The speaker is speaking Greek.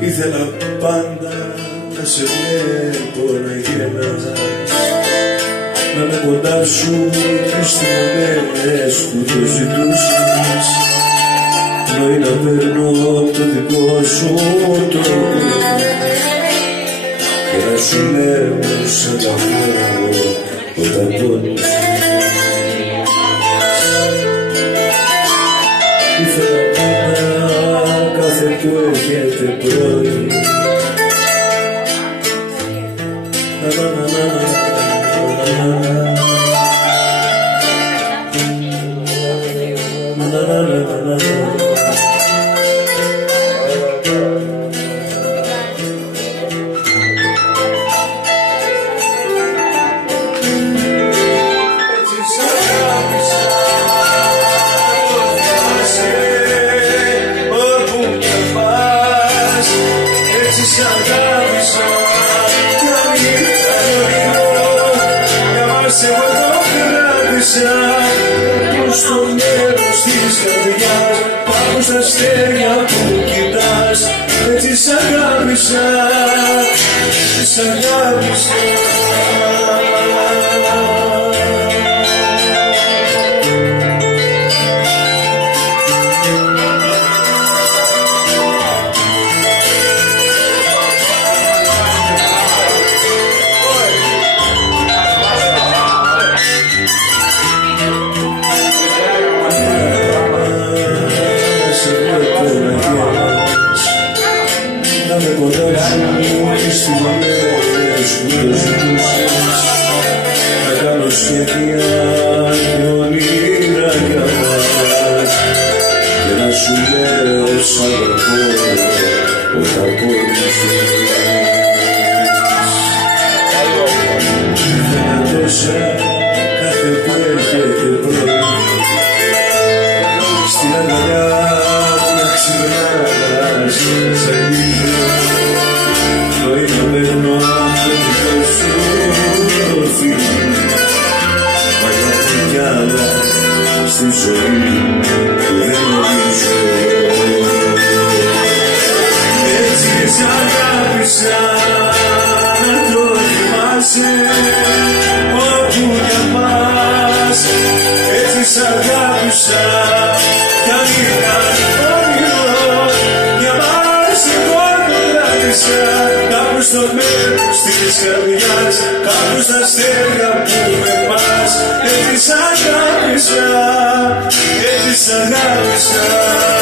Ήθελα πάντα να σε βλέπω να γελάς, να με κοντά σου τις στιγμές που το ζητούσες, πνοή να παίρνω το δικό σου τρόπο και να σου λέω σ' αγαπάω όταν πόνεσαι. Ήθελα πάντα κάθε που έρχεται πρωί εγώ το κράτησα προς το μέρος της καρδιάς, πάνω στα αστέρια που κοιτάς. Έτσι σ' αγάπησα, σ' αγάπησα. Να με κοντά σου τις στιγμές που το ζητούσες, να κάνω σχέδια και όνειρα για μας και να σου λέω σ' αγαπώ όταν πόνεσες. Ήθελα τόσα κάθε που έρχεται πρωί στην αγκαλιά να ξυπνάς σαν ήλιο, πνοή να παίρνω το δικό σου τροφή, μα υπάρχουν κι άλλα στη ζωή που δεν νομίζω. Έτσι σ' αγάπησα, να το θυμάσαι όπου κι αν πας. Έτσι σ' αγάπησα κι αν ήταν όνειρο για μας, εγώ το κράτησα κάπου στο μέρος της καρδιάς, κάπου στα αστέρια που με πας. Έτσι σ' αγάπησα, έτσι σ' αγάπησα.